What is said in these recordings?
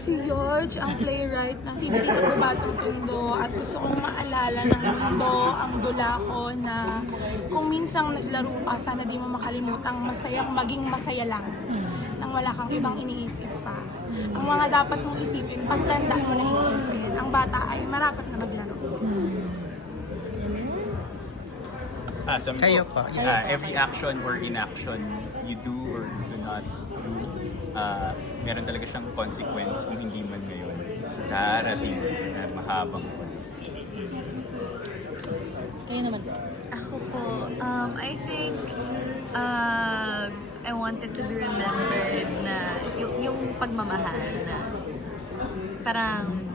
si George, ang playwright ng TV dito po Batang Tondo, at gusto kong maalala ng mundo ang dula ko na kung minsang naglaro ka, sana di mo makalimutang masayang maging masaya lang nang wala kang ibang iniisip pa. Ang mga dapat mong isipin, pagtanda mo na isipin, ang bata ay marapat na maglaro. Kayo po. Every action or inaction you do or do not do, meron talaga siyang consequence kung hindi man ngayon sa darating na mahabang Kayo naman. Ako po, I think I wanted to be remembered na yung pagmamahal na parang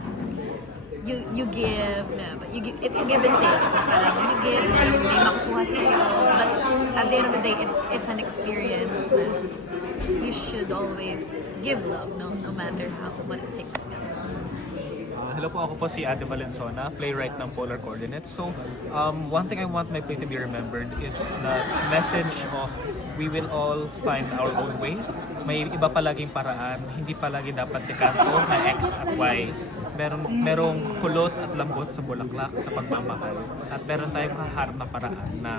you give, it's a give and take. Parang when you give, may makukuha sa'yo. But at the end of the day, it's an experience na you should always give love, no matter what it takes. Hello po, ako po si Ade Valenzona, playwright ng Polar Coordinates. So, one thing I want my play to be remembered is the message of we will all find our own way. May iba palaging paraan, hindi palagi dapat ikanto na X at Y. Merong kulot at lambot sa bulaklak, sa pagmamahal. At meron tayong haharap na paraan na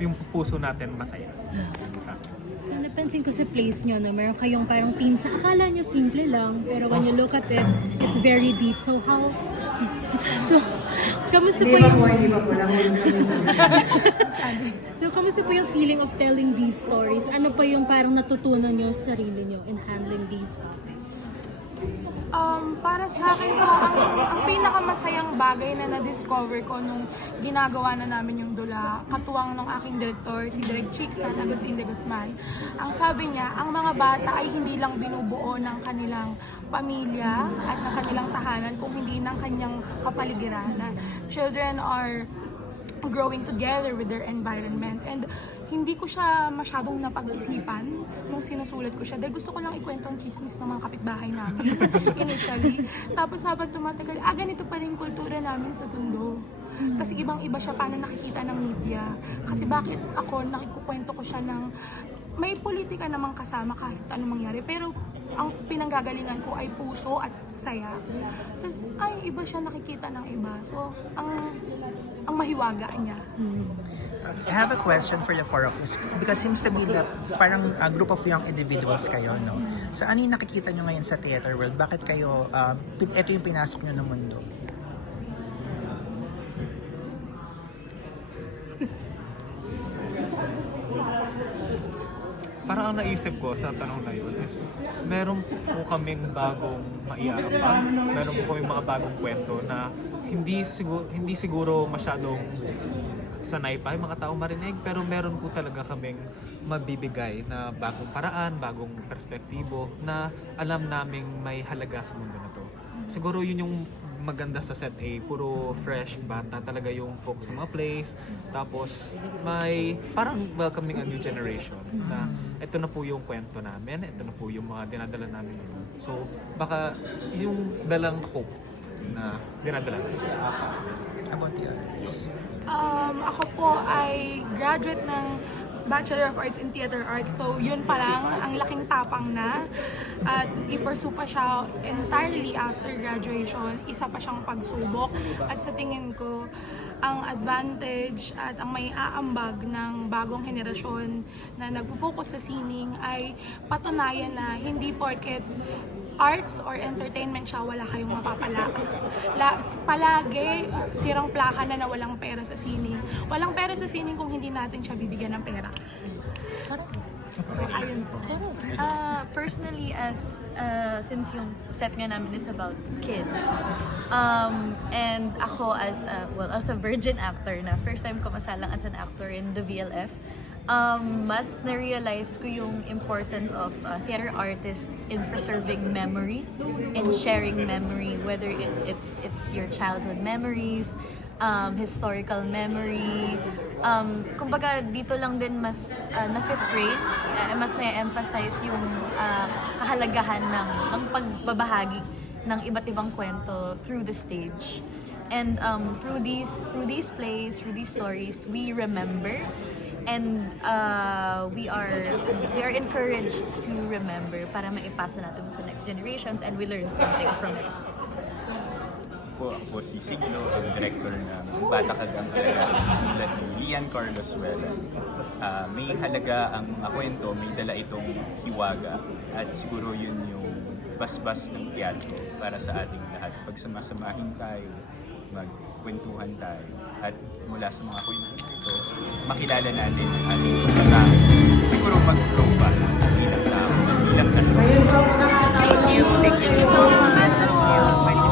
yung puso natin masaya. So, napansin ko sa plays nyo, no, meron kayong parang themes na akala nyo simple lang, pero when you look at it, it's very deep. So, how... so, kamusta po yung... So, kamusta po yung feeling of telling these stories? Ano pa yung parang natutunan nyo sa sarili nyo in handling these topics? Para sa akin po, ang pinakamasayang bagay na na-discover ko nung ginagawa na namin yung dula, katuwang ng aking director, si Direk Chick, San Agustin de Guzman. Ang sabi niya, ang mga bata ay hindi lang binubuo ng kanilang pamilya at ng kanilang tahanan, kung hindi ng kanyang kapaligiran. Children are growing together with their environment, and hindi ko siya masyadong napag-isipan nung sinusulat ko siya dahil gusto ko lang ikwento ang chismis ng mga kapitbahay namin initially. Tapos habang tumatagal, ganito pa rin kultura namin sa Tondo. Kasi ibang-iba siya paano nakikita ng media. Kasi bakit ako, nakikukwento ko siya ng may politika namang kasama kahit anong mangyari, pero ang pinanggagalingan ko ay puso at saya. Tapos iba siya nakikita ng iba. So, ang mahiwaga niya. I have a question for the four of you because seems to be that parang a group of young individuals kayo, no? So ano yung nakikita nyo ngayon sa theater world? Bakit kayo, ito yung pinasok nyo ng mundo? Parang ang naisip ko sa tanong na yun is meron po kaming bagong maiaambag, meron po kaming mga bagong kwento na hindi siguro masyadong sanay pa yung mga tao marinig, pero meron po talaga kaming mabibigay na bagong paraan, bagong perspektibo na alam naming may halaga sa mundo na to. Siguro yun yung maganda sa set A, puro fresh bata talaga yung focus sa mga plays, tapos may parang welcoming a new generation na ito na po yung kwento namin, ito na po yung mga dinadala namin. So baka yung dalang hope na dinadala namin. About the others. Ako po ay graduate ng Bachelor of Arts in Theater Arts. So yun pa lang, ang laking tapang na. At i-pursue pa siya entirely after graduation. Isa pa siyang pagsubok. At sa tingin ko, ang advantage at ang may aambag ng bagong henerasyon na nagpo-focus sa sining ay patunayan na hindi porket arts or entertainment siya, wala kayong mapapala. Palagi, sirang plaka na walang pera sa sining. Walang pera sa sining kung hindi natin siya bibigyan ng pera. So, ayun po. Personally, since yung set nga namin is about kids, and ako as a virgin actor na first time ko masalang as an actor in the VLF, mas na-realize ko yung importance of theater artists in preserving memory and sharing memory, whether it's your childhood memories, historical memory. Kumbaga dito lang din mas na-frame, mas na-emphasize yung kahalagahan ng pagbabahagi ng iba't ibang kwento through the stage. And through these plays, through these stories, we remember And we are encouraged to remember para maipasa natin sa next generations and we learn something from it. Ako si Siglo, ang director ng Batakagang Alagaan, sinulat ni Lian Carlos Vela. May halaga ang mga kwento, may dala itong hiwaga. At siguro yun yung basbas ng teatro para sa ating lahat. Pagsamasamahin tayo, magkwentuhan tayo. At mula sa mga kwento na ito, makilala natin ang ating pagkakang. Siguro mag-grow pa bilang tao, bilang nasyon. Thank you so much.